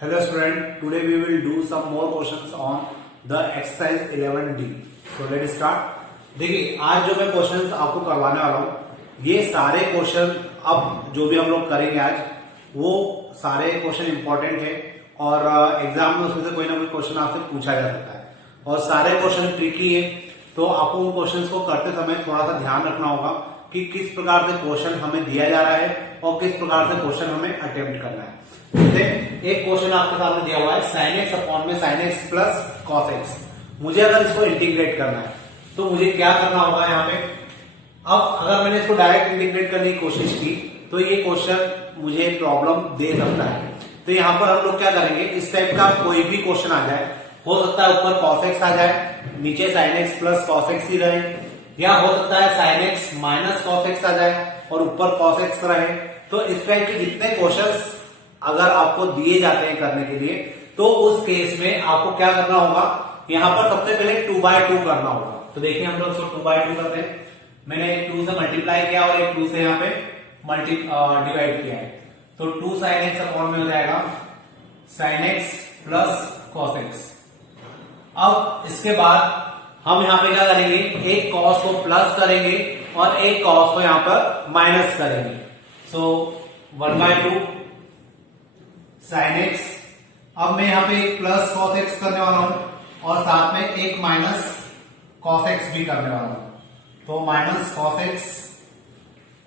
Hello student, today we will do some more questions on the exercise 11D. So let's start. देखिए आज जो मैं questions आपको करवाने वाला हूँ ये सारे क्वेश्चन अब जो भी हम लोग करेंगे आज वो सारे क्वेश्चन इंपॉर्टेंट है और एग्जाम में उसमें से कोई ना कोई क्वेश्चन आपसे पूछा जा सकता है और सारे क्वेश्चन ट्रिकी है। तो आपको उन क्वेश्चंस को करते समय थोड़ा सा ध्यान रखना होगा कि किस प्रकार से क्वेश्चन हमें दिया जा रहा है और किस प्रकार से क्वेश्चन हमें अटेम्प्ट करना है। जैसे एक क्वेश्चन आपके सामने दिया हुआ है sin x अपॉन में sin x plus cos x। मुझे अगर इसको इंटीग्रेट करना है तो मुझे क्या करना होगा यहाँ पे। अब अगर मैंने इसको डायरेक्ट इंटीग्रेट करने की कोशिश की तो ये क्वेश्चन मुझे प्रॉब्लम दे सकता है। तो यहाँ पर हम लोग क्या करेंगे, इस टाइप का कोई भी क्वेश्चन आ जाए, हो सकता है ऊपर cos x आ जाए, नीचे sin x plus cos x ही रहे, या हो सकता है sin x minus cos x आ जाए और ऊपर cos x रहे। तो इस टाइप के जितने क्वेश्चंस अगर आपको दिए जाते हैं करने के लिए तो उस केस में आपको क्या करना होगा, यहाँ पर सबसे पहले 2/2 करना होगा। तो देखिए हम लोग इसको 2/2 करते हैं। मैंने 2 से मल्टीप्लाई किया और एक 2 से यहाँ पे डिवाइड किया है। तो 2 sin x अपॉन में हो जाएगा sin x plus cos x। अब इसके बाद हम यहाँ पे क्या करेंगे, एक cos को प्लस करेंगे और एक cos को यहाँ पर माइनस करेंगे। सो 1/2 sin x। अब मैं यहाँ पे एक प्लस cos x करने वाला हूं और साथ में एक माइनस cos x भी करने वाला हूं। तो माइनस cos x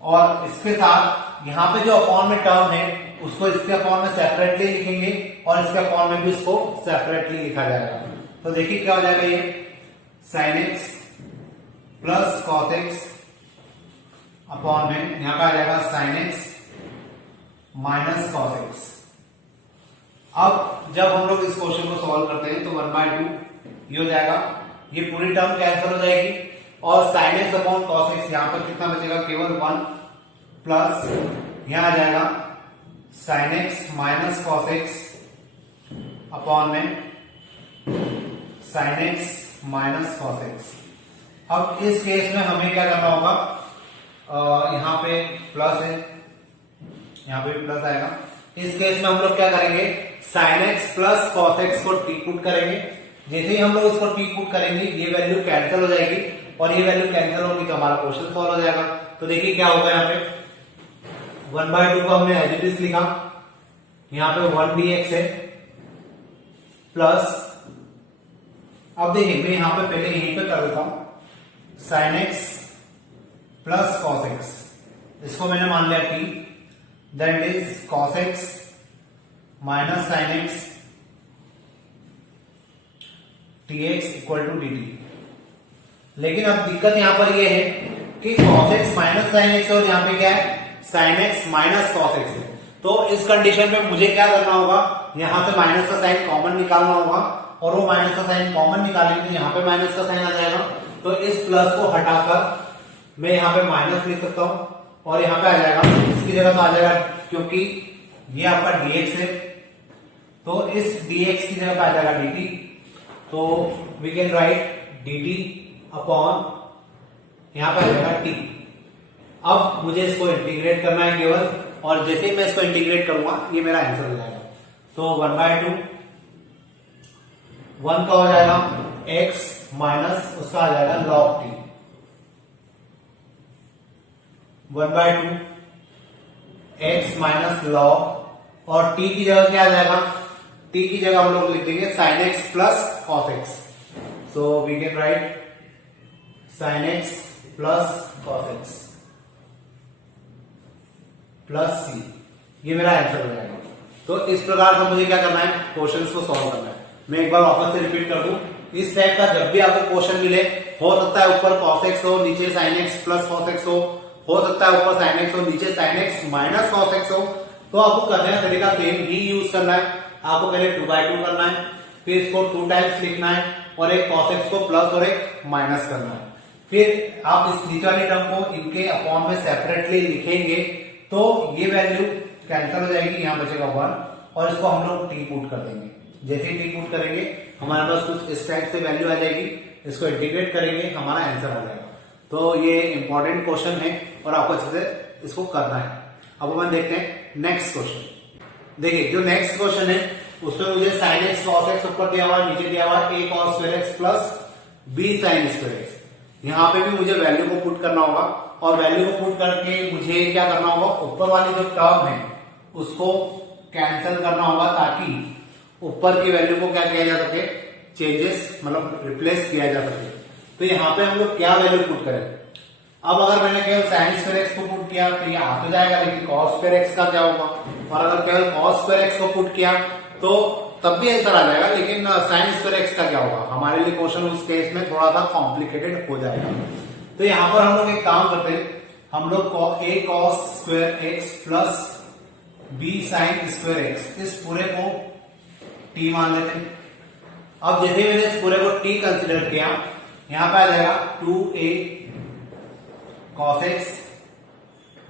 और इसके साथ यहाँ पे जो अपॉन में टर्म है उसको इसके अपॉन में सेपरेटली लिखेंगे और इसके अपॉन में भी इसको सेपरेटली लिखा जाएगा। तो देखिए क्या हो जाएगा, ये sin x plus cos x upon में यहाँ पे आ जाएगा sin x minus cos x। अब जब हम लोग इस क्वेश्चन को सॉल्व करते हैं तो 1/2 ये हो जाएगा, ये पूरी टर्म कैंसिल हो जाएगी और sin x upon cos x यहाँ पर कितना बचेगा, केवल 1 प्लस यहाँ आ जाएगा sin x minus cos x upon में sin x minus cos x। अब इस केस में हमें क्या करना होगा, यहाँ पे प्लस है, यहाँ पे भी प्लस आएगा। इस केस में हम लोग क्या करेंगे, sin x plus cos x को टी पुट करेंगे। जैसे ही हम लोग इसको टी पुट करेंगे ये वैल्यू कैंसिल हो जाएगी और ये वैल्यू कैंसिल होगी तो हमारा क्वेश्चन सॉल्व हो जाएगा। तो देखिए क्या होगा, यहाँ पे 1/2 को हमने एज इट इज लिखा, यहाँ पे 1 dx है प्लस, अब देखिए मैं यहाँ पे पहले यहीं पे कर देता हूं sin x plus cos x, इसको मैंने मान लिया t, that is cos x minus sin x dx equal to dt। लेकिन अब दिक्कत यहां पर यह है कि cos x minus sin x और यहां पे क्या है sin x minus cos x है। तो इस कंडीशन में मुझे क्या करना होगा, यहां से माइनस का साइन कॉमन निकालना होगा और वो माइनस का साइन कॉमन निकालेंगे तो यहां पे माइनस का साइन आ जाएगा। तो इस प्लस को हटाकर मैं यहां पे माइनस लिख सकता हूं और यहां पे आ जाएगा, इसकी जगह तो आ जाएगा क्योंकि ये आपका dx है तो इस dx की जगह पे आ जाएगा dt। तो we can write dt upon यहां पर आ जाएगा t। अब मुझे इसको इंटीग्रेट करना है केवल, और जैसे ही मैं इसको इंटीग्रेट करूंगा ये मेरा आंसर हो जाएगा। तो 1/2 1 का हो जाएगा x माइनस उसका आ जाएगा log t, 1/2 x minus log और t की जगह क्या आ जाएगा, t की जगह हम लोग लिख देंगे sin x plus cos x। So we can write sin x plus cos x plus c, ये मेरा आंसर हो जाएगा। तो इस प्रकार से मुझे क्या करना है, क्वेश्चंस को सॉल्व करना है। मैं एक बार वापस से रिपीट कर दूं, इस टाइप का जब भी आपको क्वेश्चन मिले, हो सकता है ऊपर cos x हो, नीचे sin x plus cos x हो सकता है ऊपर sin x हो, नीचे sin x minus cos x हो, तो आपको करने का तरीका सेम ही यूज करना है। आपको पहले 2/2 करना है, फिर इसको 2 टाइम्स लिखना है और एक cos x को प्लस और एक माइनस करना है। फिर आप इस नीचे वाली टर्म को इनके अपॉन में सेपरेटली लिखेंगे तो ये वैल्यू कैंसिल हो जाएगी, यहाँ बचेगा 1 और इसको हम लोग टी पुट कर देंगे। जैसे ही टी पुट करेंगे हमारे पास कुछ इस टाइप से वैल्यू आ जाएगी, इसको इंटीग्रेट करेंगे हमारा आंसर आ जाएगा। तो ये इंपॉर्टेंट क्वेश्चन है और आपको अच्छे से इसको करना है। अब अपन देखते हैं नेक्स्ट क्वेश्चन। देखिए जो नेक्स्ट क्वेश्चन है उसमें मुझे साइन एक्स कॉस एक्स ऊपर दिया हुआ, नीचे दिया हुआ a cos square x plus b sine square x. यहाँ पे भी मुझे वैल्यू को पुट करना होगा और वैल्यू को पुट करके मुझे क्या करना होगा, ऊपर वाली जो टर्म है उसको कैंसिल करना होगा ताकि ऊपर की वैल्यू को क्या किया जा सके, चेंजेस मतलब रिप्लेस किया जा सके। तो यहाँ पे हम लोग क्या वैल्यू पुट करें। अब अगर मैंने केवल साइन स्क्वायर एक्स को पुट किया तो ये आ तो जाएगा, लेकिन कॉस स्क्वायर एक्स का क्या होगा, और अगर केवल कॉस स्क्वायर एक्स को पुट किया तो तब भी आंसर आ जाएगा, लेकिन साइन स्क्वायर एक्स का क्या होगा, हमारे लिए क्वेश्चन उस केस में थोड़ा सा कॉम्प्लिकेटेड हो जाएगा। तो यहाँ पर हम लोग एक काम करते हैं, हम लोग a cos square x plus b sine square x इस पूरे को टी मान लेते हैं। अब जैसे मैंने इस पूरे को टी कंसिडर किया, यहां पे आ जाएगा 2a cos x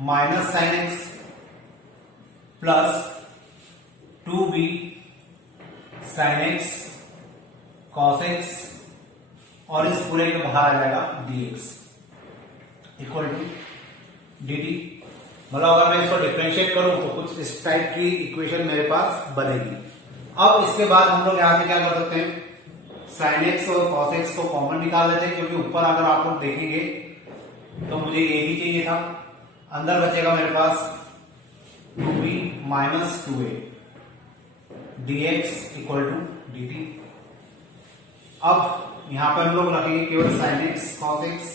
minus sine x plus 2b sine x cos x और इस पूरे के बाहर आ जाएगा dx इक्वल टू dt। मतलब अगर मैं इसको डिफरेंशिएट करूं तो कुछ इस टाइप की इक्वेशन मेरे पास बनेगी। अब इसके बाद हम लोग यहां से क्या कर सकते हैं, साइन एक्स और कॉस एक्स को कॉमन निकाल लेते हैं, क्योंकि ऊपर अगर आप लोग देखेंगे तो मुझे यही चाहिए था। अंदर बचेगा मेरे पास 2b minus 2a dx equal to dt। अब यहां पर हम लोग रखेंगे केवल sine x cos x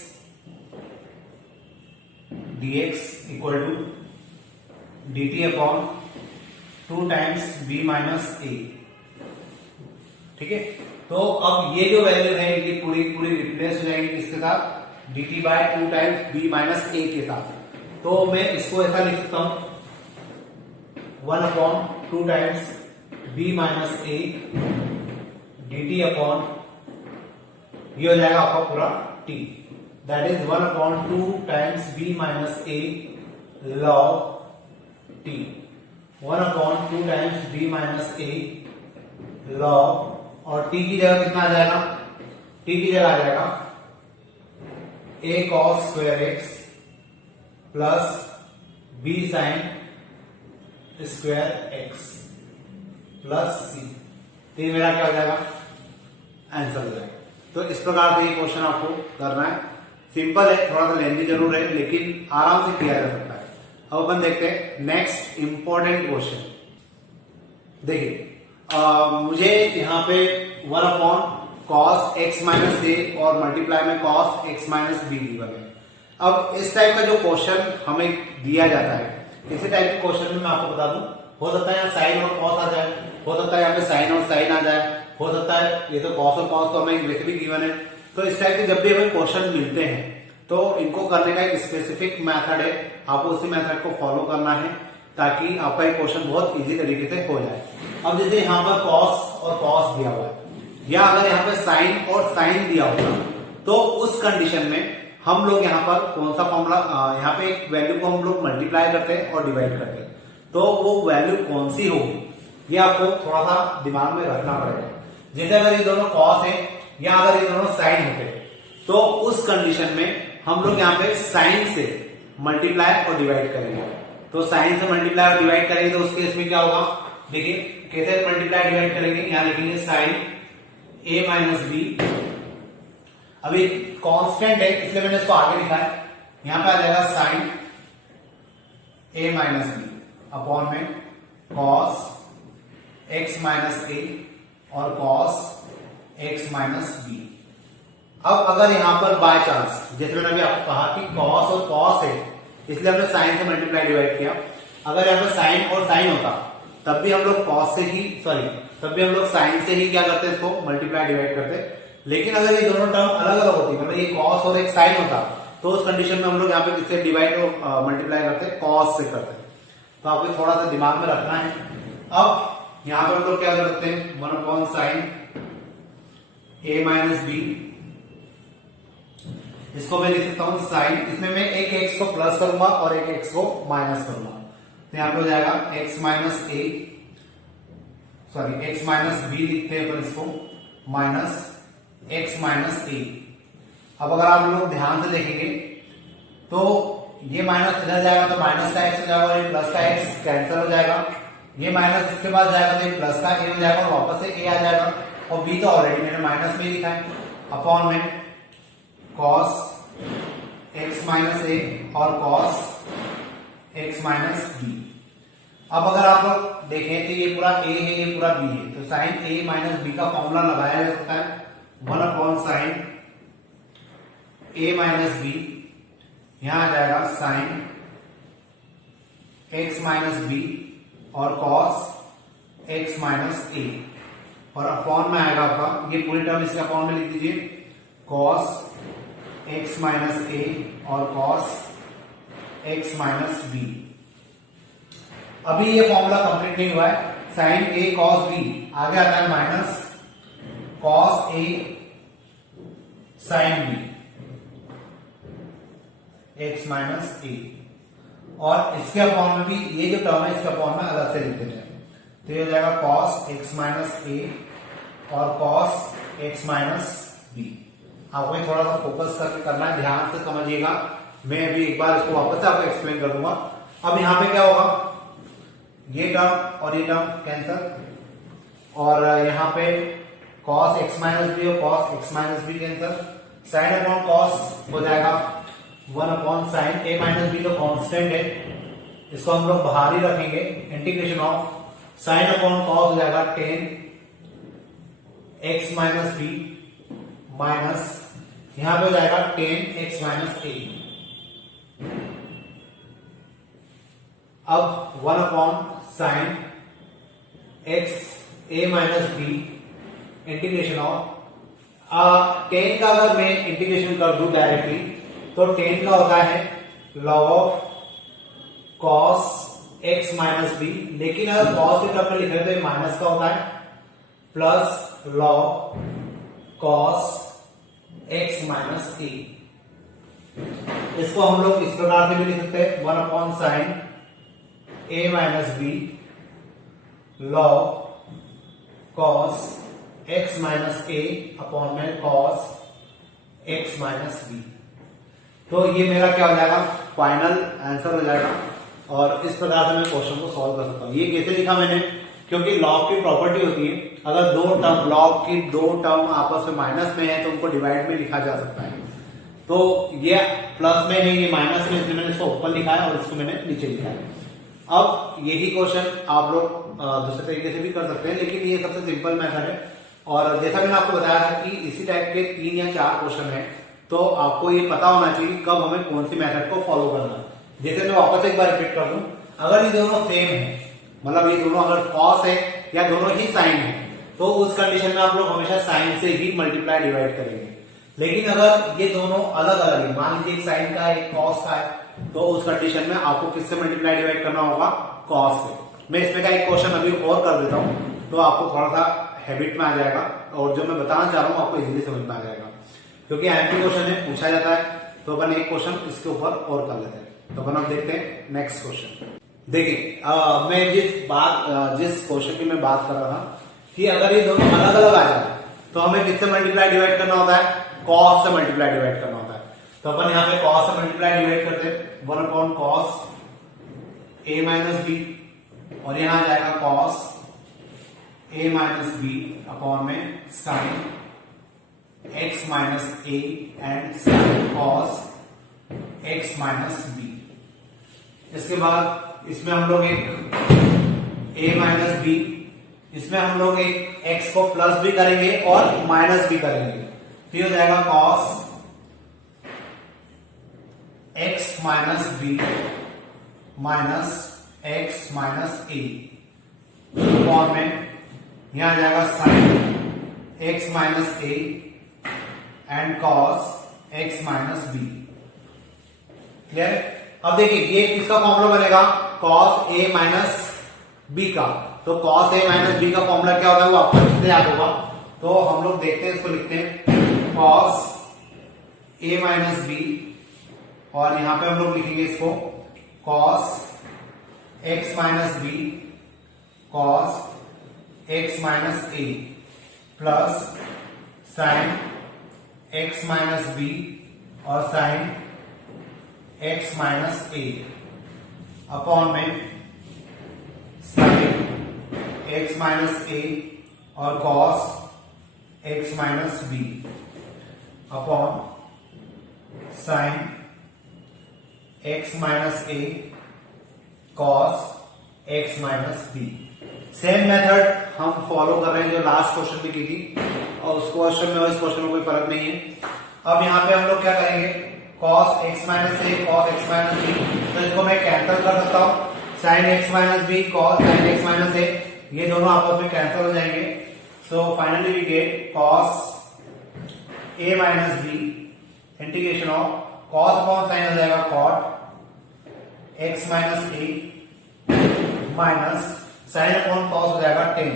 dx equal to dt upon 2 times b minus a। ठीक है, तो अब ये जो वैल्यू है ये पूरी पूरी रिप्लेस हो जाएगी किसके साथ, dt by 2 times b minus a के साथ। तो मैं इसको ऐसा लिख सकता हूं 1 upon 2 times b minus a dt upon ये हो जाएगा आपका पूरा t, that is 1 upon 2 times b minus a log t, 1 upon 2 times b minus a log, और t की जगह कितना आ जाएगा, t की जगह आ जाएगा a cos square x plus b sine square x plus c। तो ये मेरा क्या हो जाएगा, आंसर हो जाएगा। तो इस प्रकार से ये क्वेश्चन आपको करना है, सिंपल है, थोड़ा सा लेंथी जरूर है लेकिन आराम से किया जा सकता है। अब अपन देखते हैं नेक्स्ट इंपॉर्टेंट क्वेश्चन। देखिए मुझे यहाँ पे 1 upon cos x minus a और मल्टीप्लाई में cos x minus be the है। अब इस टाइप का जो क्वेश्चन हमें दिया जाता है, इसी टाइप के क्वेश्चन में मैं आपको बता दूं, हो सकता है यहाँ साइन और कॉस आ जाए, हो सकता है यहाँ पे साइन और साइन आ जाए, हो सकता है ये तो कॉस और कॉस तो हमें वैसे भी गिवन है। तो इस टाइप के जब भी हमें क्वेश्चन मिलते हैं तो इनको करने का एक स्पेसिफिक मेथड है, आपको उसी मेथड को फॉलो करना है ताकि आपका एक क्वेश्चन बहुत इजी तरीके से हो जाए। अब जैसे यहाँ पर कॉस और कॉस दिया हुआ है, या अगर यहाँ पे साइन और साइन दिया होगा तो उस कंडीशन में हम लोग यहाँ पर कौन सा फॉर्मूला, यहाँ पे एक वैल्यू को हम लोग मल्टीप्लाई करते हैं और डिवाइड करते हैं, तो वो वैल्यू कौन सी होगी ये आपको थोड़ा सा दिमाग में रखना पड़ेगा। जैसे अगर ये दोनों कॉस है या अगर ये दोनों साइन होते तो उस कंडीशन में हम लोग यहाँ पे साइन से मल्टीप्लाई और डिवाइड करेंगे। तो साइन से मल्टीप्लाई और डिवाइड करेंगे तो उस केस में क्या होगा, देखिए कैसे मल्टीप्लाई डिवाइड करेंगे, यहाँ लिखेंगे साइन a माइनस बी। अभी कांस्टेंट है इसलिए मैंने इसको आगे लिखा है, यहां पे आ जाएगा sine a minus b upon में कॉस x माइनस a और कॉस x माइनस बी। अब अगर यहां पर बाय चांस, जैसे मैंने अभी आपको कहा कि कॉस और कॉस है इसलिए हमने साइन से मल्टीप्लाई डिवाइड किया, अगर यहाँ पे साइन और साइन होता तब भी हम लोग कॉस से ही तब भी हम लोग साइन से ही क्या करते इसको मल्टीप्लाई डिवाइड करते। लेकिन अगर ये दोनों टर्म अलग अलग होती, मतलब ये कॉस और एक साइन होता तो उस कंडीशन में हम लोग यहाँ पे किससे डिवाइड और मल्टीप्लाई करते, कॉस से करते। तो आपको थोड़ा सा दिमाग में रखना है। अब यहाँ पर हम लोग क्या कर सकते हैं, 1 upon sine a minus b, इसको मैं लिख सकता हूं साइन, इसमें मैं एक एक्स को प्लस करूंगा और एक एक्स को माइनस करूंगा, तो यहां पे हो जाएगा x minus a, sorry x minus b लिखते हैं अपन इसको, माइनस x माइनस a। अब अगर आप लोग ध्यान से देखेंगे तो ये माइनस इधर जाएगा तो माइनस का x हो जाएगा और ये प्लस का x कैंसिल हो जाएगा, ये माइनस उसके बाद जाएगा तो ये प्लस का ए हो जाएगा और वापस से ए आ जाएगा, और बी तो ऑलरेडी मैंने माइनस में ही लिखा है, अपॉन में कॉस एक्स माइनस ए और कॉस एक्स माइनस बी। अब अगर आप लोग देखें तो ये पूरा ए है, ये पूरा बी है, तो साइन ए माइनस बी का फॉर्मूला लगाया जा सकता है, 1 upon sine a minus B, यहां आ जाएगा साइन एक्स माइनस बी और कॉस एक्स माइनस ए, और अपॉन में आएगा आपका ये पूरी टर्म इसके अपॉन में लिख दीजिए, कॉस एक्स माइनस ए और कॉस एक्स माइनस बी। अभी ये फॉर्मूला कंप्लीट नहीं हुआ है, साइन ए कॉस बी आगे आता है minus cos A sine B x minus a, और इसके अपॉन में भी ये जो टर्म है इसके अपॉन में अलग से लिख देते हैं, तो ये हो जाएगा कॉस एक्स माइनस ए और कॉस एक्स माइनस बी। आपको थोड़ा सा फोकस करके करना है, ध्यान से समझिएगा, मैं अभी एक बार इसको वापस से आपको एक्सप्लेन कर दूंगा। अब यहाँ पे क्या होगा, ये टर्म और ये टर्म कैंसल, और यहाँ पे कॉस एक्स माइनस बी और cos x minus b cancel, sine upon cos हो जाएगा 1 upon sine a minus b, तो कांस्टेंट है, इसको हम लोग बाहर ही रखेंगे, integration of sine upon cos हो जाएगा 10 एक्स माइनस बी माइनस यहां पे हो जाएगा 10 एक्स माइनस ए। अब 1 upon sine x a minus b integration of 10 का अगर मैं इंटीग्रेशन कर दूं डायरेक्टली तो 10 का होता है log of cos x minus b, लेकिन अगर कॉस के टर्म में लिख रहे तो ये माइनस का होता है, plus log cos x minus a. इसको हम लोग इस प्रकार से भी लिख सकते हैं, 1 upon sine a minus b log cos x minus a upon में कॉस एक्स माइनस बी। तो ये मेरा क्या हो जाएगा, फाइनल आंसर हो जाएगा, और इस प्रकार से मैं क्वेश्चन को सॉल्व कर सकता हूं। ये कैसे लिखा मैंने, क्योंकि लॉग की प्रॉपर्टी होती है, अगर दो टर्म लॉग की दो टर्म आपस में माइनस में है तो उनको डिवाइड में लिखा जा सकता है। तो ये प्लस में है, ये माइनस में, इसलिए मैंने इसको ऊपर लिखा है और इसको मैंने नीचे लिखा है। अब यही क्वेश्चन आप लोग दूसरे तरीके से भी कर सकते हैं, लेकिन ये सबसे सिंपल मेथड है, और जैसा मैंने आपको बताया है कि इसी टाइप के 3 या 4 क्वेश्चन है, तो आपको ये पता होना चाहिए कि कब हमें कौन सी मेथड को फॉलो करना है। जैसे मैं वापस एक बार रिपीट कर दूं, अगर ये दोनों सेम है, मतलब ये दोनों अगर कॉस है या दोनों ही साइन है, तो उस कंडीशन में आप लोग हमेशा साइन से ही मल्टीप्लाई डिवाइड करेंगे। लेकिन अगर ये दोनों अलग अलग है, मान लीजिए एक साइन का है एक कॉस का है, तो उस कंडीशन में आपको किससे मल्टीप्लाई डिवाइड करना होगा, कॉस से। मैं इसमें का एक क्वेश्चन अभी और कर देता हूं, तो आपको थोड़ा सा हैबिट में आ जाएगा, और जो मैं बताना चाह रहा हूं आपको इजीली समझ में आ जाएगा, क्योंकि आईएमपी क्वेश्चन है, पूछा जाता है, तो अपन एक क्वेश्चन इसके ऊपर और कर लेते हैं। तो अपन अब देखते हैं नेक्स्ट क्वेश्चन। देखिए मैं जिस क्वेश्चन की मैं बात कर रहा था कि अगर ये दोनों अलग अलग आ जाए तो हमें किससे मल्टीप्लाई डिवाइड करना होता है, कॉस से मल्टीप्लाई डिवाइड करना होता है। तो अपन यहाँ पे कॉस से मल्टीप्लाई डिवाइड करते हैं, 1 upon cos a minus b, और यहां आ जाएगा cos a minus b upon में sine x minus a and sine cos x minus b. इसके बाद इसमें हम लोग एक a माइनस बी, इसमें हम लोग एक x को प्लस भी करेंगे और माइनस भी करेंगे, फिर हो जाएगा cos x minus b minus x minus a, form में यहां आ जाएगा sine x minus a and cos x minus b. Clear. अब देखिए ये किसका फॉर्मूला बनेगा, cos a माइनस बी का। तो cos a माइनस बी का फॉर्मूला क्या होता है वो आपको कितने याद होगा, तो हम लोग देखते हैं, इसको लिखते हैं cos a माइनस बी, और यहां पे हम लोग लिखेंगे इसको cos x minus b cos x minus a plus sine x minus b और sine x minus a upon में साइन एक्स माइनस ए और cos x minus b upon sine x minus a cos x minus b. Same method हम follow कर रहे हैं जो last question में की थी, और उस क्वेश्चन में और इस क्वेश्चन में कोई फर्क नहीं है। अब यहाँ पे हम लोग क्या करेंगे, cos x minus a cos x minus b, तो इसको मैं कैंसिल कर सकता हूँ। sin x minus b cos sin x minus a, ये दोनों आपस में कैंसिल हो जाएंगे। So finally we get cos a minus b integration of cos upon sin हो जाएगा cot x minus a minus sin upon cos हो जाएगा tan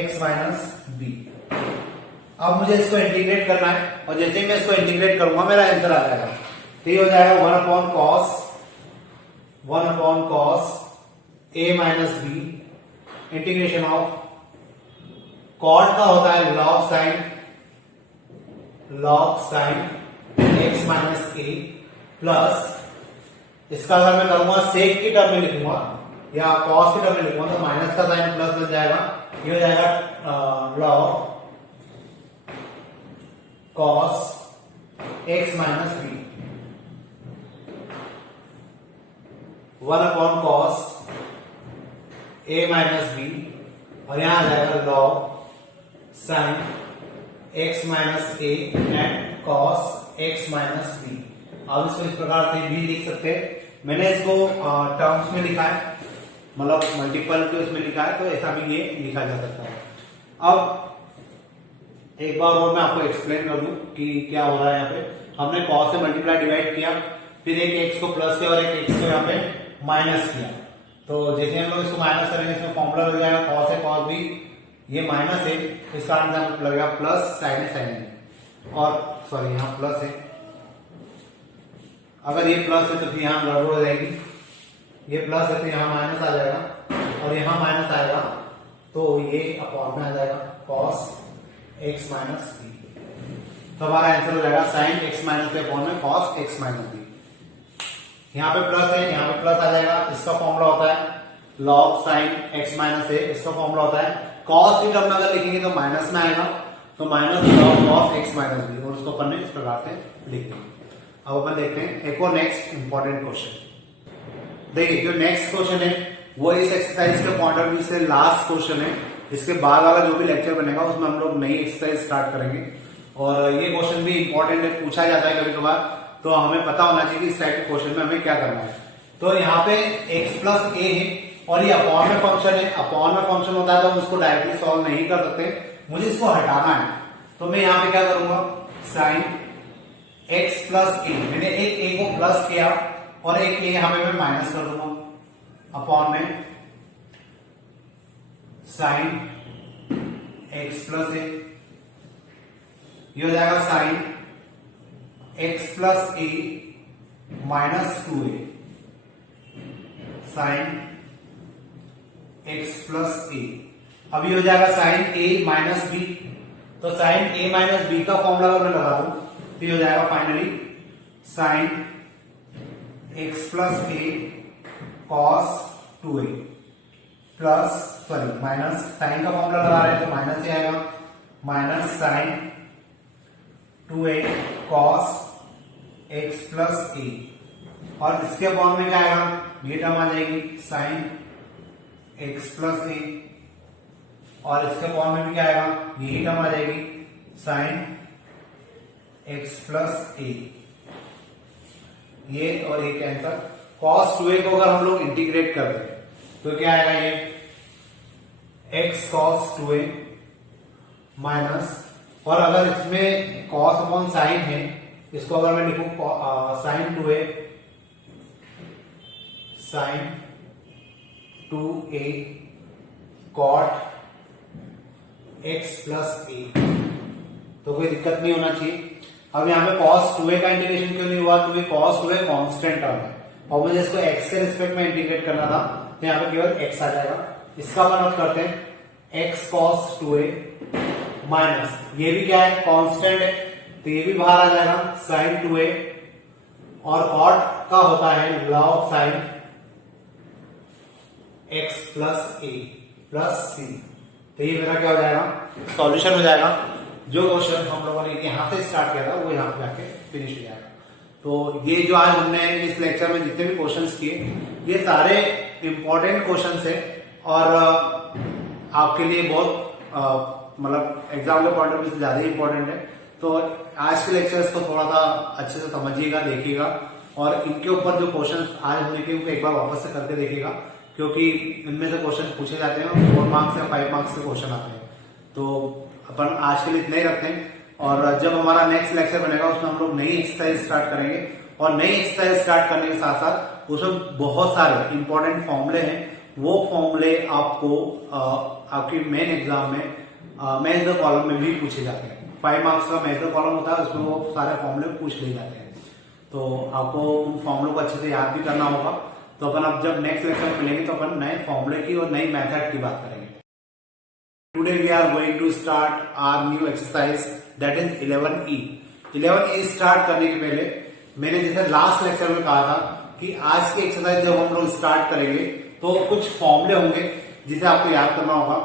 x माइनस बी। अब मुझे इसको इंटीग्रेट करना है, और जैसे ही मैं इसको इंटीग्रेट करूंगा मेरा आंसर आ जाएगा। तो ये हो जाएगा 1 upon cos a minus b integration of cot का होता है log sine x minus a plus, इसका अगर मैं करूंगा सेक की टर्म में लिखूंगा या कॉस की टर्म में लिखूंगा तो माइनस का साइन प्लस बन जाएगा। ये हो जाएगा log cos x minus b 1 upon cos a minus b, और यहां आ जाएगा log sine x minus a and cos x minus b. आप इसको इस प्रकार से भी लिख सकते हैं। मैंने इसको टर्म्स में लिखा है, मतलब मल्टीपल को इसमें लिखा है, तो ऐसा भी ये लिखा जा सकता है। अब एक बार और मैं आपको एक्सप्लेन कर दूं कि क्या हो रहा है। यहाँ पे हमने cos से मल्टीप्लाई डिवाइड किया, फिर एक x को प्लस किया और एक x को यहाँ पे माइनस किया। तो जैसे हम लोग इसको माइनस करेंगे इसमें फॉर्मूला लग जाएगा cos है cos भी, ये माइनस है, इस कारण से हमें लगेगा प्लस साइन है साइन है, और सॉरी यहाँ प्लस है। अगर ये प्लस है तो फिर यहाँ गड़बड़ हो जाएगी, ये प्लस है तो यहाँ माइनस आ जाएगा, और यहाँ माइनस आएगा तो ये अपॉन में आ जाएगा cos x माइनस बी। तो हमारा आंसर हो जाएगा साइन x माइनस अपॉन में cos x माइनस बी। यहाँ पे प्लस है, यहाँ पे प्लस आ जाएगा, इसका फॉर्मूला होता है log साइन x माइनस ए, इसका फॉर्मूला होता है cos की टर्म में अगर लिखेंगे तो माइनस में आएगा, तो minus log cos x minus b, और उसको अपन ने इस प्रकार से लिख देंगे। अब अपन देखते हैं एक और नेक्स्ट इंपॉर्टेंट क्वेश्चन। देखिए जो नेक्स्ट क्वेश्चन है वो इस एक्सरसाइज के पॉइंट ऑफ व्यू से लास्ट क्वेश्चन है। इसके बाद वाला जो भी लेक्चर बनेगा उसमें हम लोग नई एक्सरसाइज स्टार्ट करेंगे, और ये क्वेश्चन भी इंपॉर्टेंट है, पूछा जाता है कभी कभार, तो हमें पता होना चाहिए कि इस टाइप के क्वेश्चन में हमें क्या करना है। तो यहाँ पे x प्लस ए है और ये अपॉन में फंक्शन है, अपॉन में फंक्शन होता है तो हम उसको डायरेक्टली सॉल्व नहीं कर सकते, मुझे इसको हटाना है। तो मैं यहाँ पे क्या करूंगा, साइन x प्लस ए, मैंने एक a को प्लस किया और एक a यहाँ पे मैं माइनस कर दूंगा, अपॉन में साइन x प्लस ए, ये हो जाएगा sine x plus a minus 2a, sine x plus a. अब ये हो जाएगा साइन a माइनस बी, तो साइन a माइनस बी का फॉर्मूला अगर मैं लगा दूं तो ये हो जाएगा finally sine x plus a cos 2a plus sorry minus, sine का फॉर्मूला लगा रहे हैं तो माइनस ही आएगा, minus sine 2a cos x plus a, और इसके फॉर्म में क्या आएगा, ये टर्म आ जाएगी साइन x प्लस ए, और इसके फॉर्म में भी क्या आएगा, यही टर्म आ जाएगी साइन x प्लस ए, ये और ये कैंसर। cos 2a को अगर हम लोग इंटीग्रेट कर दें तो क्या आएगा, ये x cos 2a माइनस, और अगर इसमें cos अपॉन साइन है, इसको अगर मैं लिखूं sine 2a, sine 2a cot x plus a, तो कोई दिक्कत नहीं होना चाहिए। अब यहाँ पे cos 2a का इंटीग्रेशन क्यों नहीं हुआ, क्योंकि cos 2a कांस्टेंट टर्म है और मुझे इसको x के रिस्पेक्ट में इंटीग्रेट करना था, तो यहाँ पे केवल x आ जाएगा। इसका अपन करते हैं x cos 2a माइनस, ये भी क्या है, कांस्टेंट है, तो ये भी बाहर आ जाएगा साइन 2a, और cot का होता है log साइन एक्स प्लस ए प्लस सी। तो ये मेरा क्या हो जाएगा, सॉल्यूशन हो जाएगा। जो क्वेश्चन हम लोगों ने यहां से स्टार्ट किया था वो यहां पे आके फिनिश हो जाएगा। तो ये जो आज हमने इस लेक्चर में जितने भी क्वेश्चंस किए ये सारे इंपॉर्टेंट क्वेश्चंस है और आपके लिए बहुत मतलब एग्जाम के पॉइंट ऑफ व्यू से ज्यादा इंपॉर्टेंट है। तो आज के लेक्चर्स को थोड़ा सा अच्छे से समझिएगा, देखिएगा और इनके ऊपर जो क्वेश्चंस आज हमने किए उनको एक बार वापस से करके देखिएगा, क्योंकि इनमें से क्वेश्चन पूछे जाते हैं और 4 मार्क्स या 5 मार्क्स के क्वेश्चन आते हैं। तो अपन आज के लिए इतना ही रखते हैं और जब हमारा नेक्स्ट लेक्चर बनेगा उसमें हम लोग नई एक्सरसाइज स्टार्ट करेंगे और नई एक्सरसाइज स्टार्ट करने के साथ साथ उसमें बहुत सारे इंपॉर्टेंट फॉर्मूले हैं। वो फॉर्मूले आपको आपकी मेन एग्जाम में मैथ द कॉलम में भी पूछे जाते हैं। 5 मार्क्स का मैथ द कॉलम होता है, उसमें वो सारे फॉर्मूले पूछ लिए जाते हैं। तो आपको उन फॉर्मूलों को अच्छे से याद भी करना होगा। तो अपन अब जब नेक्स्ट लेक्चर में मिलेंगे तो अपन नए फॉर्मूले की और नई मेथड की बात करेंगे। Today we are going to start our new exercise that is 11E। 11E start करने के पहले मैंने जैसे लास्ट लेक्चर में कहा था कि आज की एक्सरसाइज जब हम लोग स्टार्ट करेंगे तो कुछ फॉर्मूले होंगे जिसे आपको याद करना होगा।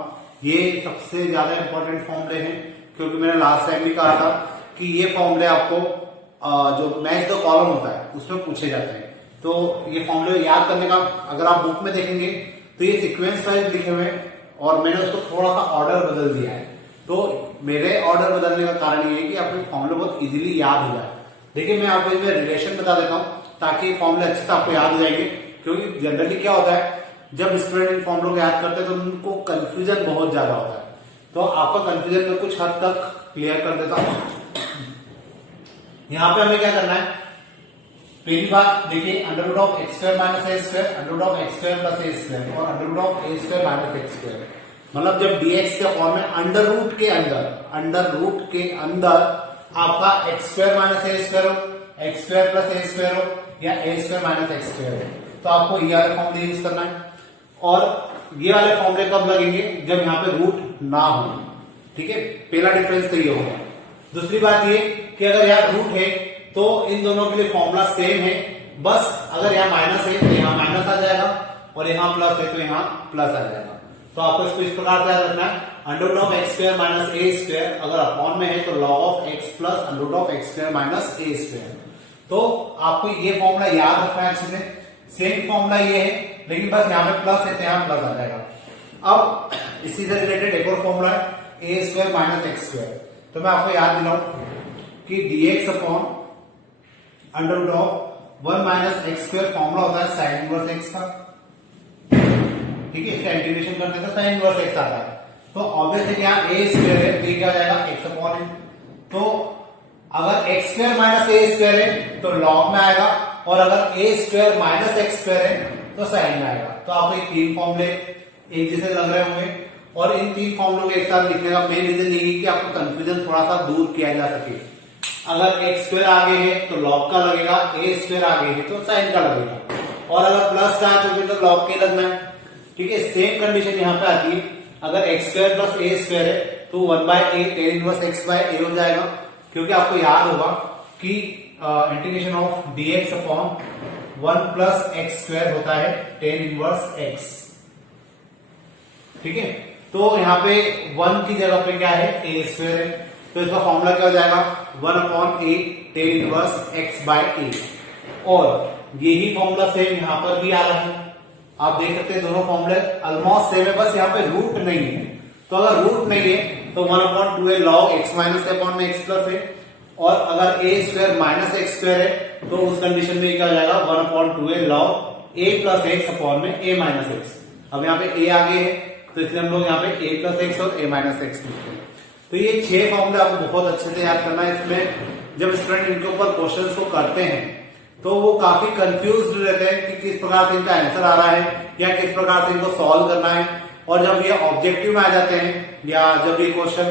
ये सबसे ज्यादा इंपॉर्टेंट फॉर्मूले हैं, क्योंकि मैंने लास्ट टाइम भी कहा था कि ये फॉर्मूले आपको जो मैथ द कॉलम होता है उसमें पूछे जाते हैं। तो ये फॉर्मूले याद करने का अगर आप बुक में देखेंगे तो ये सीक्वेंस वाइज लिखे हुए हैं और मैंने उसको थोड़ा सा ऑर्डर बदल दिया है। तो मेरे ऑर्डर बदलने का कारण ये है कि आपके फॉर्मूले बहुत इजीली याद हो जाए। देखिए मैं आपको इसमें रिलेशन बता देता हूँ ताकि फॉर्मूले अच्छे से आपको याद हो जाएंगे, क्योंकि जनरली क्या होता है जब स्टूडेंट इन फॉर्मूलों को याद करते हैं तो उनको कंफ्यूजन बहुत ज्यादा होता है। तो आपका कंफ्यूजन में कुछ हद तक क्लियर कर देता हूं। यहां पे हमें क्या करना है, पहली बात देखिए under root of x square minus a square, under root of x square plus a square और under root of a square minus x square. मतलब जब डीएक्स के फॉर्म में अंडर रूट के अंदर आपका x square minus a square हो, x square plus a square हो या ए स्क्वायर माइनस एक्स स्क्वायर हो, तो आपको ये वाले फॉर्मूले यूज करना है। और ये वाले फॉर्मूले कब लगेंगे, जब यहाँ पे रूट ना हो। ठीक है, पहला डिफरेंस तो ये होगा। दूसरी बात ये कि अगर यहाँ रूट है तो इन दोनों के लिए फॉर्मूला सेम है, बस अगर यहाँ माइनस है तो यहाँ माइनस आ जाएगा और यहाँ प्लस है तो यहाँ प्लस आ जाएगा। तो आपको इसको इस प्रकार से याद रखना है, under root of x square minus a square अगर अपॉन में है तो log of x plus under root of x square minus a square. तो आपको ये फॉर्मूला याद रखना है अच्छे से। सेम फॉर्मूला ये है लेकिन बस यहाँ पे प्लस है तो यहाँ प्लस आ जाएगा। अब इसी से रिलेटेड एक और फॉर्मूला है a square minus x square. तो मैं आपको याद दिलाऊं कि dx upon under root of 1 minus x square formula होता है साइन इनवर्स एक्स का। ठीक है, इसका इंटीग्रेशन करने का साइन इनवर्स एक्स आता है। तो ऑब्वियसली यहाँ ए स्क्वायर है तो क्या हो जाएगा एक्स अपॉन है। तो अगर x square minus a square है तो लॉग में आएगा और अगर ए स्क्वायर माइनस एक्स स्क्वायर है तो साइन में आएगा। तो आपको ये तीन फॉर्मूले एक जैसे लग रहे होंगे और इन तीन फॉर्मूलों को एक साथ लिखने का मेन रीजन यही है कि आपको कंफ्यूजन थोड़ा सा दूर किया जा सके। अगर एक्स स्क्वायर आगे है तो लॉग का लगेगा, ए स्क्वायर आगे है तो साइन का लगेगा और अगर प्लस का है तो फिर तो लॉग के लगना है। ठीक है, सेम कंडीशन यहाँ पे आती है, अगर x square plus a square है तो 1/a tan inverse x by a हो जाएगा, क्योंकि आपको याद होगा कि integration of dx upon 1 plus x square होता है टेन इनवर्स एक्स। ठीक है, तो यहाँ पे 1 की जगह पे क्या है ए स्क्वायर है, तो इसका फॉर्मूला क्या हो जाएगा 1 upon a tan inverse x by ए। और यही फॉर्मूला सेम यहाँ पर भी आ रहा है, आप देख सकते हैं दोनों फॉर्मूले ऑलमोस्ट सेम है, बस यहाँ पे रूट नहीं है। तो अगर रूट नहीं है तो 1 अपॉन 2 ए लॉग एक्स माइनस अपॉन में एक्स प्लस है, और अगर ए स्क्वायर माइनस एक्स स्क्वायर है तो उस कंडीशन में क्या हो जाएगा 1 अपॉन 2 ए लॉग ए प्लस एक्स अपॉन में ए माइनस एक्स। अब यहाँ पे ए आगे है तो इसलिए हम लोग यहाँ पे ए प्लस एक्स और ए माइनस एक्स लिखते हैं। तो ये 6 फॉर्मूले आपको बहुत अच्छे से याद करना है। इसमें जब स्टूडेंट इनके ऊपर क्वेश्चंस को करते हैं तो वो काफी कंफ्यूज रहते हैं कि किस प्रकार से इनका आंसर आ रहा है या किस प्रकार से इनको सॉल्व करना है। और जब ये ऑब्जेक्टिव में आ जाते हैं या जब ये क्वेश्चन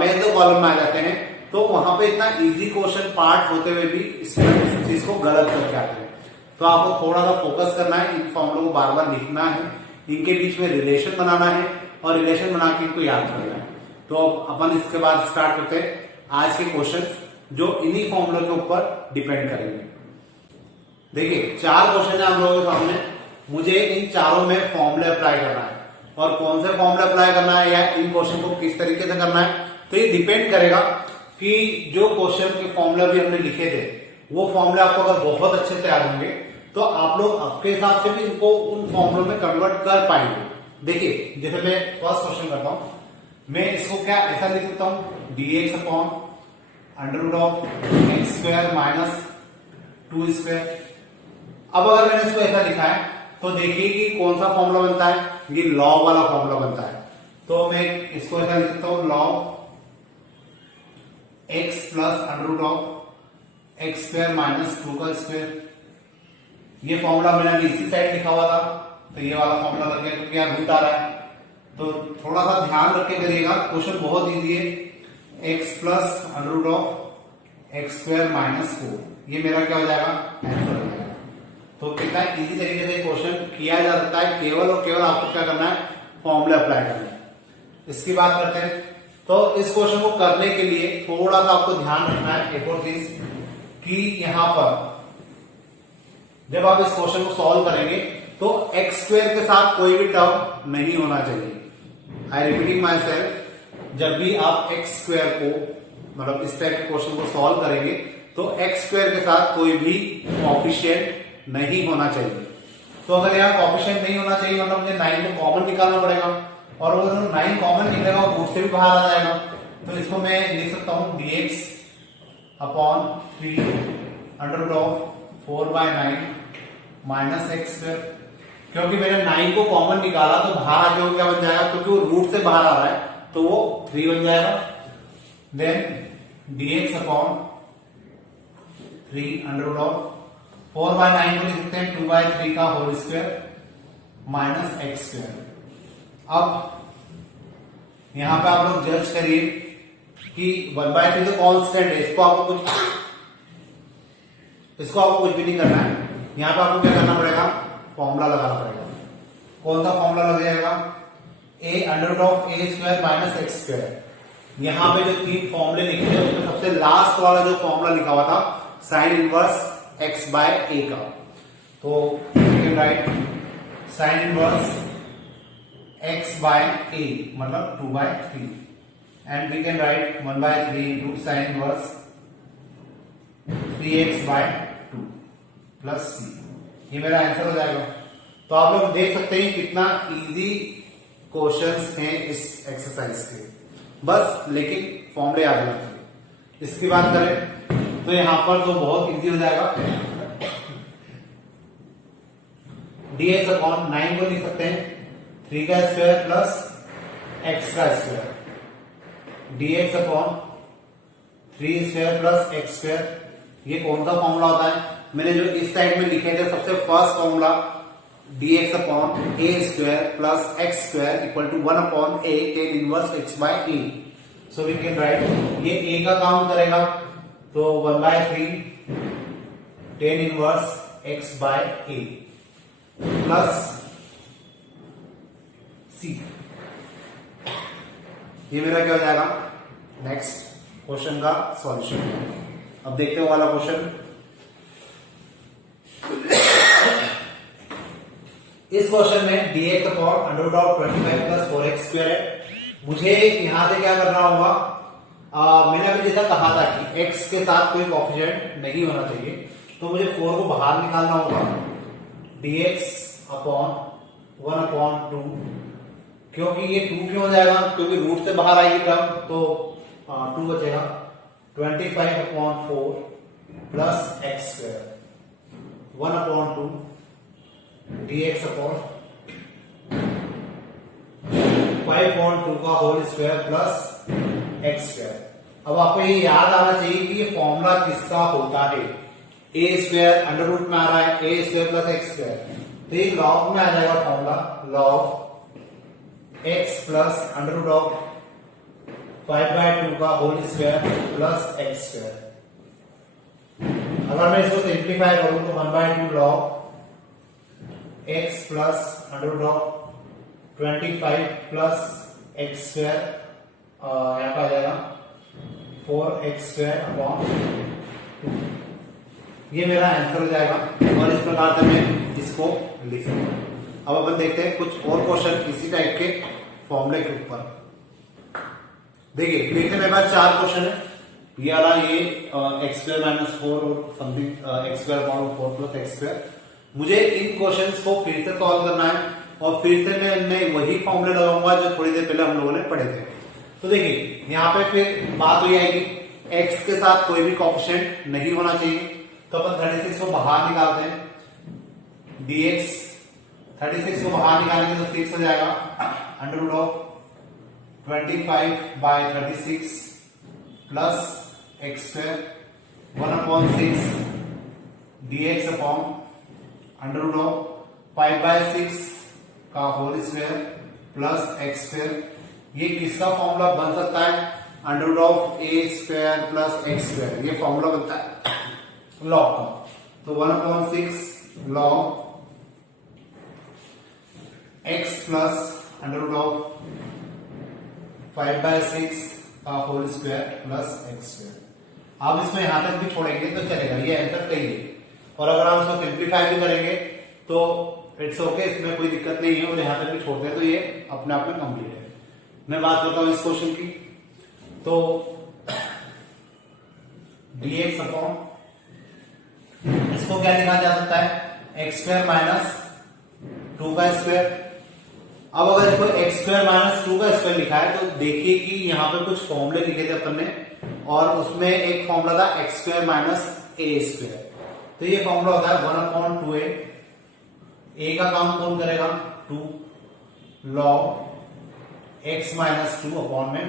मैथ द कॉलम में आ जाते हैं तो वहां पे इतना इजी क्वेश्चन पार्ट होते हुए भी इस चीज को गलत करके आते हैं। तो आपको थोड़ा सा फोकस करना है, इन फॉर्मूलों को बार बार लिखना है, इनके बीच में रिलेशन बनाना है और रिलेशन बना के इनको याद करना है। तो अपन इसके बाद स्टार्ट करते हैं आज के क्वेश्चन जो इन्हीं फॉर्मूलों के ऊपर डिपेंड करेंगे। देखिए 4 क्वेश्चन है हम लोगों के सामने, मुझे इन चारों में फॉर्मूले अप्लाई करना है, और कौन से फॉर्मूले अप्लाई करना है या इन क्वेश्चन को किस तरीके से करना है, तो ये डिपेंड करेगा कि जो क्वेश्चन के फॉर्मूले भी हमने लिखे थे वो फॉर्मूले आपको अगर बहुत अच्छे से याद होंगे तो आप लोग आपके हिसाब से भी इनको उन फॉर्मूलों में कन्वर्ट कर पाएंगे। देखिए जैसे मैं फर्स्ट क्वेश्चन करता हूं, मैं इसको क्या ऐसा लिख सकता हूं, dx upon under root of x square minus 2 square. अब अगर मैंने इसको ऐसा लिखा है तो देखिए कि कौन सा फॉर्मूला बनता है, ये लॉग वाला फॉर्मूला बनता है। तो मैं इसको ऐसा लिख सकता हूं, log x plus under root of x square minus 2 का स्क्वायर। ये फॉर्मूला मैंने अभी इसी साइड लिखा हुआ था, तो ये वाला फॉर्मूला लग गया क्योंकि यहाँ रूट आ रहा है। तो थोड़ा सा ध्यान रख के करिएगा, क्वेश्चन बहुत इजी है। x plus under root of x square minus 4, ये मेरा क्या हो जाएगा, आंसर हो जाएगा। तो कितना इजी तरीके से क्वेश्चन किया जा सकता है, केवल और केवल आपको क्या करना है, फॉर्मूले अप्लाई करना है। इसकी बात करते हैं, तो इस क्वेश्चन को करने के लिए थोड़ा सा आपको ध्यान रखना है एक और चीज, कि यहां पर जब आप इस क्वेश्चन को सॉल्व करेंगे तो एक्स स्क्वायर के साथ कोई भी टर्म नहीं होना चाहिए। आई रिपीटिंग माई सेल्फ, जब भी आप एक्स स्क्वायर को मतलब इस टाइप के क्वेश्चन को सॉल्व करेंगे तो एक्स स्क्वायर के साथ कोई भी कोएफिशिएंट नहीं होना चाहिए। तो अगर यहाँ कोएफिशिएंट नहीं होना चाहिए मतलब मुझे 9 को कॉमन निकालना पड़ेगा, और वो 9 कॉमन निकलेगा और रूट से भी बाहर आ जाएगा। तो इसको मैं लिख सकता हूं dx upon 3 under root of 4/9 minus x square. क्योंकि मैंने 9 को कॉमन निकाला तो बाहर आके वो क्या बन जाएगा, क्योंकि वो रूट से बाहर आ रहा है तो वो 3 बन जाएगा। Then dx upon 3 under root of 4/9 को लिख सकते हैं 2/3 का whole square minus x square. अब यहां पे आप लोग जज करिए कि 1/3 तो कांस्टेंट है, इसको आपको कुछ भी नहीं करना है। यहां पे आपको क्या करना पड़ेगा, फॉर्मूला लगाना पड़ेगा। कौन सा फॉर्मूला लग जाएगा, a under root of a square minus x square. यहां पे जो 3 फॉर्मूले लिखे थे उसमें सबसे लास्ट वाला जो फॉर्मूला लिखा हुआ था sine inverse x by a का, तो we can write sine inverse x by a मतलब 2/3 and we can write 1/3 into sine inverse 3x by 2 plus c। ये मेरा आंसर हो जाएगा। तो आप लोग देख सकते हैं कितना इजी क्वेश्चंस हैं इस एक्सरसाइज के, बस लेकिन फॉर्मूले याद रखना चाहिए। इसकी बात करें तो यहां पर तो बहुत इजी हो जाएगा। dx अपॉन 9 को लिख सकते हैं 3 का स्क्वायर प्लस x का square, dx upon 3 square plus x square. ये कौन सा फॉर्मूला होता है, मैंने जो इस साइड में लिखे थे सबसे first formula dx upon a square plus x square equal to 1 upon a tan inverse x by a. So we can write, ये a का काम करेगा तो 1/3 tan inverse x by a plus c। ये मेरा क्या हो जाएगा, नेक्स्ट क्वेश्चन का सॉल्यूशन। अब देखते हैं वाला क्वेश्चन। इस क्वेश्चन में dx upon under root of 25 plus 4x square है। मुझे यहां से क्या करना होगा, मैंने अभी जैसा कहा था कि x के साथ कोई कोएफिशिएंट नहीं होना चाहिए, तो मुझे 4 को बाहर निकालना होगा। dx अपॉन 1/2, क्योंकि ये 2 क्यों हो जाएगा, क्योंकि रूट से बाहर आएगी टर्म तो 2 बचेगा। 25/4 plus x square 1/2 dx upon 5/2 का whole square plus x square. अब आपको ये याद आना चाहिए कि ये फॉर्मूला किसका होता है, ए स्क्वायर अंडर रूट में आ रहा है a square plus x square, तो ये लॉग में आ जाएगा formula, log x plus under root of 5/2 का whole square plus x square. अगर मैं इसको सिंप्लीफाई करूं तो 1/2 log x plus under root of 25 plus x square, यहाँ पर आ जाएगा 4x स्क्वायर अपॉन 2। ये मेरा आंसर हो जाएगा और इस प्रकार से मैं इसको लिख सकता हूं। अब अपन देखते हैं कुछ और क्वेश्चन इसी टाइप के फॉर्मूले के ऊपर। देखिए फिर से मेरे पास 4 क्वेश्चन है। ये वाला ये एक्स स्क्वायर माइनस 4 और something x square upon 4 plus x square. मुझे इन क्वेश्चंस को फिर से सॉल्व करना है और फिर से मैं इनमें वही फॉर्मूले लगाऊंगा जो थोड़ी देर पहले हम लोगों ने पढ़े थे। तो देखिए यहाँ पे फिर बात हुई आएगी x के साथ कोई भी कोएफिशिएंट नहीं होना चाहिए, तो अपन 36 को बाहर निकालते हैं। dx 36 को बाहर निकालेंगे तो 6 हो जाएगा under root of 25/36 plus x square 1/6 dx upon under root of 5/6 का whole square plus x square. ये किसका फॉर्मूला बन सकता है? Under root of a square plus x square, ये फॉर्मूला बनता है लॉग का। तो 1/6 log x plus under root of 5/6 का whole square plus x square. आप इसमें यहां तक भी छोड़ेंगे तो चलेगा, ये आंसर सही है। और अगर आप इसको सिंप्लीफाई भी करेंगे तो इट्स ओके, इसमें कोई दिक्कत नहीं है। और यहां तक भी छोड़ते हैं तो ये अपने आप में कंप्लीट है। मैं बात करता हूं इस क्वेश्चन की, तो dx अपॉन इसको क्या लिखा जा सकता है? एक्स स्क्वायर माइनस 2 का स्क्वायर। अब अगर इसको एक्स स्क्वायर माइनस 2 का स्क्वायर लिखा है तो देखिए कि यहाँ पे कुछ फॉर्मूले लिखे थे अपन ने और उसमें एक फॉर्मूला था x square minus a square. तो ये फॉर्मूला होता है 1/2a। ए का काम कौन करेगा? 2 लॉग x माइनस 2 अपॉन में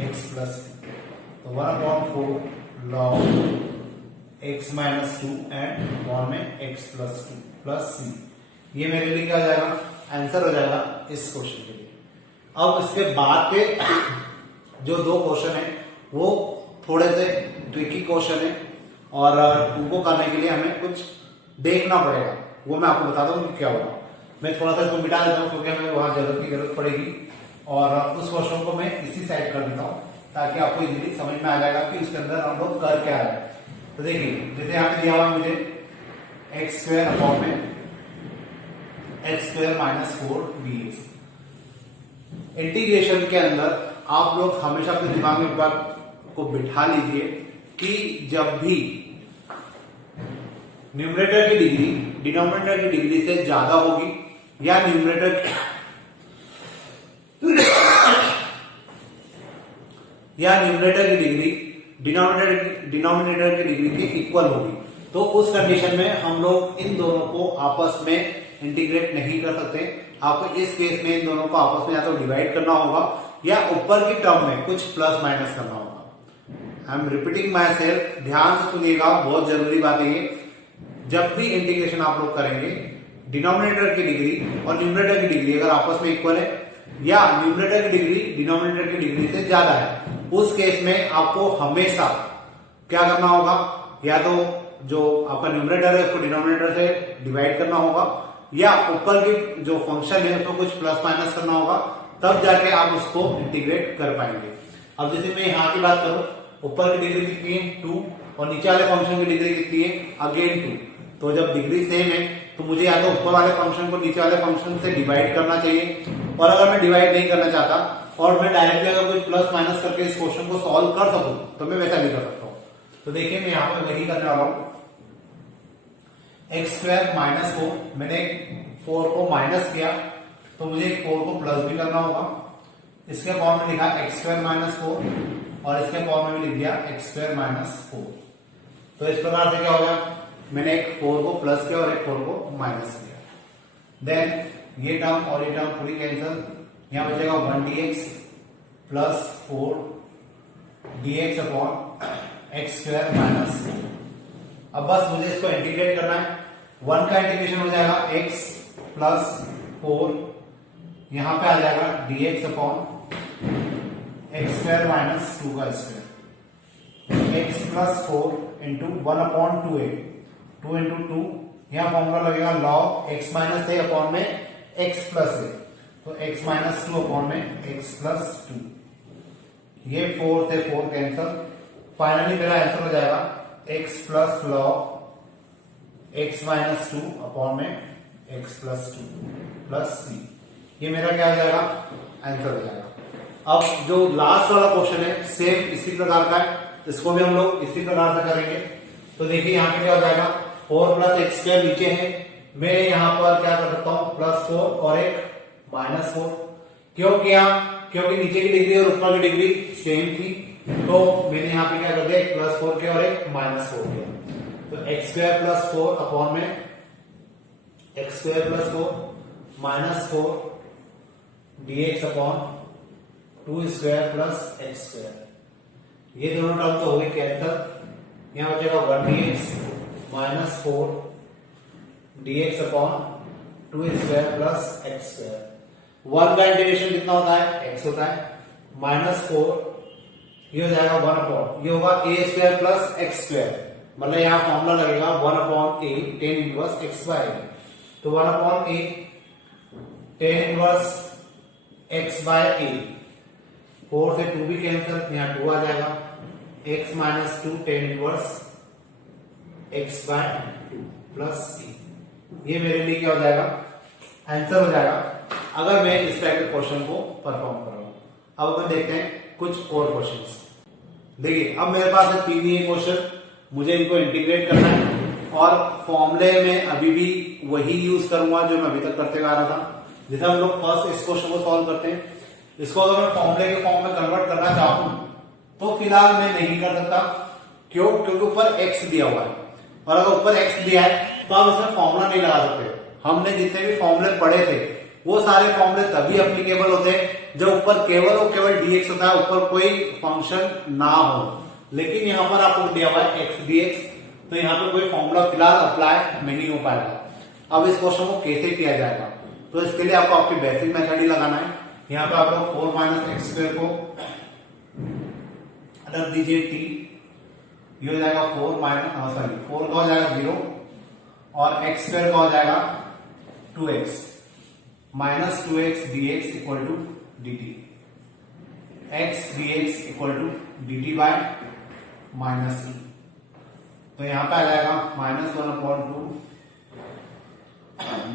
x प्लस, तो 1/4 log x minus 2 and upon में x प्लस 2 प्लस c। ये मेरे लिए क्या हो जाएगा? आंसर हो जाएगा इस क्वेश्चन के लिए। अब इसके बाद के जो 2 क्वेश्चन है वो थोड़े से ट्रिकी क्वेश्चन है और उनको करने के लिए हमें कुछ देखना पड़ेगा, वो मैं आपको बताता हूँ क्या होगा। मैं थोड़ा सा इसको मिटा देता हूँ क्योंकि हमें वहां जरूरत पड़ेगी और उस क्वेश्चन को मैं इसी साइड कर देता हूँ ताकि आपको इजीली समझ में आ जाएगा कि उसके अंदर हम लोग कर क्या रहे हैं। तो देखिए जैसे यहाँ पे दिया हुआ मुझे एक्स स्क्वायर अपॉन में x square minus 4 dx। Integration के अंदर आप लोग हमेशा अपने दिमाग में एक बार को बिठा लीजिए कि जब भी न्यूमरेटर की डिग्री डिनोमिनेटर की डिग्री से ज्यादा होगी या न्यूमरेटर की डिग्री डिनोमिनेटर की डिग्री के इक्वल होगी, तो उस कंडीशन में हम लोग इन दोनों को आपस में इंटीग्रेट नहीं कर सकते। आपको इस केस में इन दोनों को आपस में या तो डिवाइड करना होगा या ऊपर की टर्म में कुछ प्लस माइनस करना होगा। I am repeating my self, ध्यान से सुनिएगा, बहुत जरूरी बात है ये। जब भी इंटीग्रेशन आप लोग करेंगे डिनोमिनेटर की डिग्री और न्यूमरेटर की डिग्री अगर आपस में इक्वल है या न्यूमरेटर की डिग्री डिनोमिनेटर की डिग्री से ज्यादा है, उस केस में आपको हमेशा क्या करना होगा? या तो जो आपका न्यूमरेटर है उसको डिनोमिनेटर से डिवाइड करना होगा या ऊपर की जो फंक्शन है उसको कुछ प्लस माइनस करना होगा, तब जाके आप उसको इंटीग्रेट कर पाएंगे। अब जैसे मैं यहाँ की बात करूं, ऊपर की डिग्री कितनी है? 2 और नीचे वाले फंक्शन की डिग्री कितनी है? अगेन 2। तो जब डिग्री सेम है तो मुझे या तो ऊपर वाले फंक्शन को नीचे वाले फंक्शन से डिवाइड करना चाहिए, और अगर मैं डिवाइड नहीं करना चाहता और मैं डायरेक्टली अगर कुछ प्लस माइनस करके इस क्वेश्चन को सॉल्व कर सकूं तो मैं वैसा भी कर सकता हूं। तो देखिए मैं यहाँ पे वही करने वाला हूं। एक्स स्क्वायर माइनस 4, मैंने 4 को माइनस किया तो मुझे 4 को प्लस भी करना होगा। इसके फॉर्म में लिखा एक्स स्क्वायर माइनस 4 और इसके फॉर्म में भी लिख दिया एक्स स्क्वायर माइनस 4। तो इस प्रकार से क्या होगा? मैंने एक 4 को प्लस किया और एक 4 को माइनस किया। देन ये टर्म और ये टर्म पूरी कैंसिल, यहां बचेगा 1 dx plus 4 dx upon x square minus 4। अब बस मुझे इसको इंटीग्रेट करना है। 1 का इंटीग्रेशन हो जाएगा x प्लस 4, यहां पे आ जाएगा dx upon x square minus 2 का square, x plus 4 into 1/2a, 2 into 2, यहां फॉर्मूला लगेगा log x minus a upon में x प्लस a, तो x माइनस 2 अपॉन में x प्लस 2। ये 4 से 4 कैंसल, फाइनली मेरा आंसर हो जाएगा x plus log x minus 2 upon में x प्लस 2 प्लस सी। ये मेरा क्या हो जाएगा, आंसर हो जाएगा। अब जो लास्ट वाला क्वेश्चन है सेम इसी प्रकार का है, इसको भी हम लोग इसी प्रकार से करेंगे। तो देखिए यहाँ पे क्या हो जाएगा, 4 प्लस एक्स स्क्वायर नीचे है, मैं यहाँ पर क्या कर सकता हूँ प्लस 4 और एक माइनस 4। क्यों किया, क्योंकि नीचे की डिग्री और ऊपर की डिग्री सेम थी, तो मैंने यहाँ पे क्या कर दिया, एक प्लस 4 किया और एक माइनस 4 किया। तो एक्स स्क्वायर प्लस 4 अपॉन में x square plus 4 minus 4 dx upon 2 square plus x square. ये दोनों टर्म तो हो गए कैंसल, यहाँ बचेगा 1 dx minus 4 dx upon 2 square plus x square. 1 का इंटीग्रेशन कितना होता है, x होता है, माइनस 4 ये हो जाएगा 1 अपॉन, ये होगा a square plus x square, मतलब यहाँ फॉर्मूला लगेगा 1 upon a tan inverse x by a। तो 1 upon a tan inverse x by a, 4 से 2 भी कैंसिल, यहाँ 2 आ जाएगा, x minus 2 tan inverse x by 2 plus c। ये मेरे लिए क्या हो जाएगा, आंसर हो जाएगा, अगर मैं इस टाइप के क्वेश्चन को परफॉर्म कर रहा हूं। अब अपन देखते हैं कुछ और क्वेश्चंस। देखिए अब मेरे पास है 3 ये क्वेश्चन, मुझे इनको इंटीग्रेट करना है और फॉर्मूले में अभी भी वही यूज करूंगा जो मैं अभी तक करते आ रहा था। जैसे हम लोग फर्स्ट इस क्वेश्चन को सॉल्व करते हैं, इसको अगर मैं फॉर्मूले के फॉर्म में कन्वर्ट करना चाहूं तो फिलहाल मैं नहीं कर सकता। क्यों, क्योंकि ऊपर x दिया हुआ है, और अगर ऊपर x दिया है तो आप इसमें फॉर्मूला नहीं लगा सकते। हमने जितने भी फॉर्मूले पढ़े थे वो सारे फॉर्मूले तभी एप्लीकेबल होते हैं जब ऊपर केवल और केवल dx होता है, ऊपर कोई फंक्शन ना हो। लेकिन यहाँ पर आपको दिया हुआ है x dx, तो यहाँ पर कोई फॉर्मूला फिलहाल अप्लाई नहीं हो पाएगा। अब इस क्वेश्चन को कैसे किया जाएगा, तो इसके लिए आपको आपकी बेसिक मेथड ही लगाना है। यहाँ पे आप लोग 4 माइनस एक्स स्क्वायर को रख दीजिए t, ये हो जाएगा 4 माइनस 4 का हो जाएगा 0 और एक्स स्क्वायर का हो जाएगा 2x minus 2x dx equal to dt, x dx equal to dt by minus e। तो यहाँ पे आ जाएगा minus 1 upon 2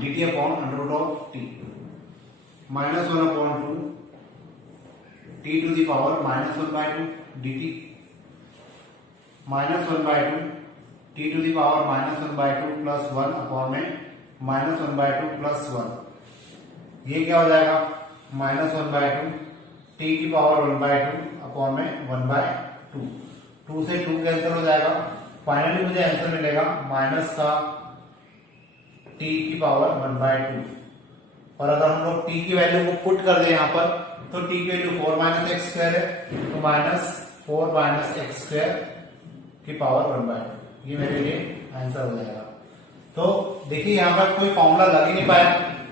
dt upon under root of t, minus 1 upon 2 t to the power minus 1 by 2 dt, minus 1 by 2 t to the power minus 1 by 2 plus 1 upon में minus 1 by 2 plus 1। ये क्या हो जाएगा, माइनस 1 बाय 2 टी की power 1 by 2 upon में 1 by 2, 2 से 2 cancel हो जाएगा। फाइनली मुझे आंसर मिलेगा माइनस का टी की पावर 1 बाय 2। और अगर हम लोग टी की वैल्यू को पुट कर दें यहाँ पर, तो टी की वैल्यू 4 माइनस एक्स स्क्वायर है, तो माइनस 4 माइनस एक्स स्क्वायर की पावर 1 बाय 2, ये मेरे लिए आंसर हो जाएगा। तो देखिए यहाँ पर कोई फॉर्मूला लग ही नहीं पाया,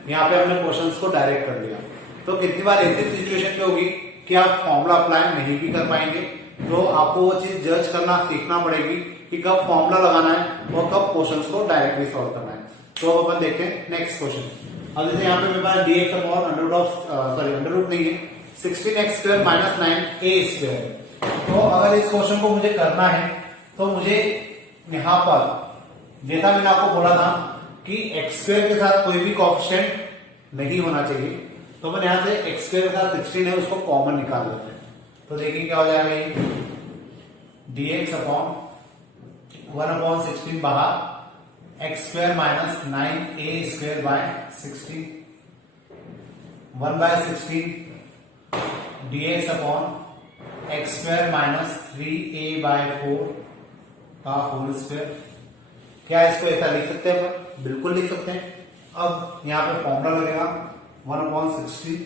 यहाँ पे हमने क्वेश्चंस को डायरेक्ट कर दिया। तो कितनी बार ऐसी सिचुएशन पे होगी कि आप फॉर्मूला अप्लाई नहीं भी कर पाएंगे, तो आपको वो चीज जज करना सीखना पड़ेगी कि कब फॉर्मूला लगाना है और कब क्वेश्चंस को डायरेक्टली सॉल्व करना है। तो अपन देखते हैं नेक्स्ट क्वेश्चन। अब जैसे यहाँ पे मेरे पास dx upon under root of under root नहीं है 16x square minus 9a square. तो अगर इस क्वेश्चन को मुझे करना है तो मुझे यहाँ पर जैसा मैंने आपको बोला था कि x स्क्वायर के साथ कोई भी कोएफिशिएंट नहीं होना चाहिए, तो मैं यहां से x स्क्वायर के साथ 16 है उसको कॉमन निकाल लेते हैं। तो देखिए क्या हो जाएगा, ये dx अपॉन 1 अपॉन 16 बाहर x square minus 9a square by 16, 1 by 16 dx upon x square minus 3a by 4 का होल स्क्वायर। क्या इसको ऐसा लिख सकते हैं अपन? बिल्कुल लिख सकते हैं। अब यहाँ पे फॉर्मूला लगेगा 1 upon 16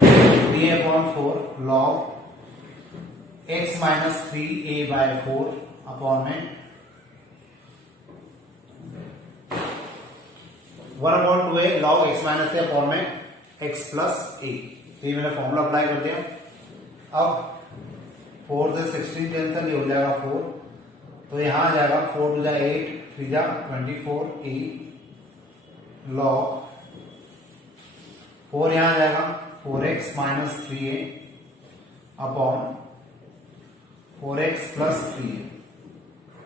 3 upon 4 log x minus 3a by 4 upon में 1 upon 2a log x minus a upon में x प्लस a। ये मैंने फॉर्मूला अप्लाई कर दिया। अब 4 से 16 कैंसिल, ये हो जाएगा 4, तो यहां आ जाएगा 4 टू जा 8 3 जा 24a लॉग 4 यहां आ जाएगा 4x minus 3a upon 4x plus 3a।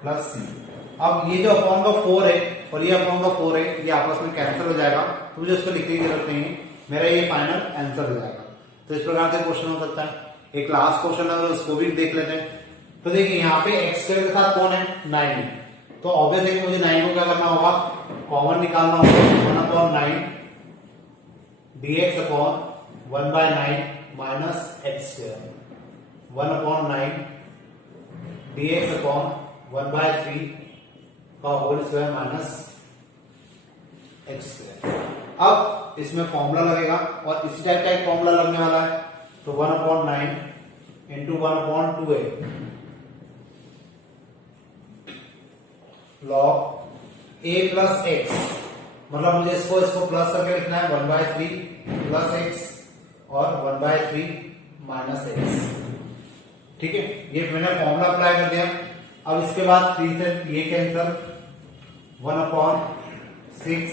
Plus c. अब ये जो अपॉन का 4 है और ये अपॉन का 4 है, ये आपस में कैंसिल हो जाएगा, तो मुझे उसको लिखने की जरूरत नहीं है, मेरा ये फाइनल आंसर हो जाएगा। तो इस प्रकार से क्वेश्चन हो सकता है। एक लास्ट क्वेश्चन है, उसको भी देख लेते हैं। तो देखिए यहाँ पे एक्स स्क्वायर के साथ कौन है, 9 है, तो ऑब्वियसली मुझे 9 को क्या करना होगा, कॉमन निकालना होगा। 1/9 dx upon 1/9 minus x square, 1/9 dx upon 1/3 का whole square minus x square. अब इसमें फॉर्मूला लगेगा और इसी टाइप का एक फॉर्मूला लगने वाला है, तो 1/9 into 1/2a log a plus x, मतलब मुझे इसको प्लस करके लिखना है, 1/3 प्लस एक्स और 1/3 माइनस एक्स। ठीक है, ये मैंने फॉर्मूला अप्लाई कर दिया। अब इसके बाद 3 से ये cancel, 1/6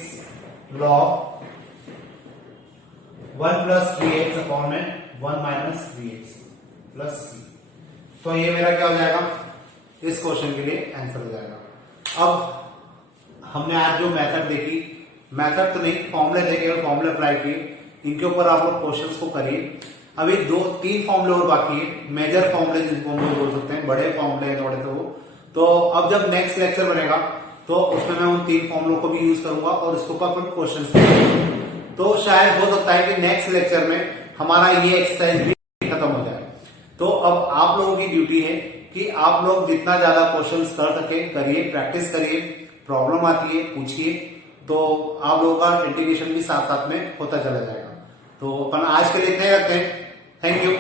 log 1 plus 3x upon में 1 माइनस 3x प्लस सी। तो ये मेरा क्या हो जाएगा, इस क्वेश्चन के लिए आंसर हो जाएगा। अब हमने आज जो मेथड देखी, मेथड तो नहीं, फॉर्मूले देखे और फॉर्मूले अप्लाई किए, इनके ऊपर आप लोग क्वेश्चंस को करिए। अभी 2-3 फॉर्मूले और बाकी है, मेजर फॉर्मूले जिनको हम लोग बोल सकते हैं, बड़े फॉर्मूले हैं थोड़े तो अब जब नेक्स्ट लेक्चर बनेगा तो उसमें मैं उन 3 फॉर्मूलों को भी यूज करूंगा और इसके ऊपर अपन क्वेश्चन, तो शायद हो सकता है कि नेक्स्ट लेक्चर में हमारा ये एक्सरसाइज भी खत्म हो जाए। तो अब आप लोगों की ड्यूटी है कि आप लोग जितना ज्यादा क्वेश्चंस कर सके करिए, प्रैक्टिस करिए, प्रॉब्लम आती है पूछिए, तो आप लोगों का इंटीग्रेशन भी साथ साथ में होता चला जाएगा। तो अपन आज के लिए इतना ही रखते हैं। Thank you.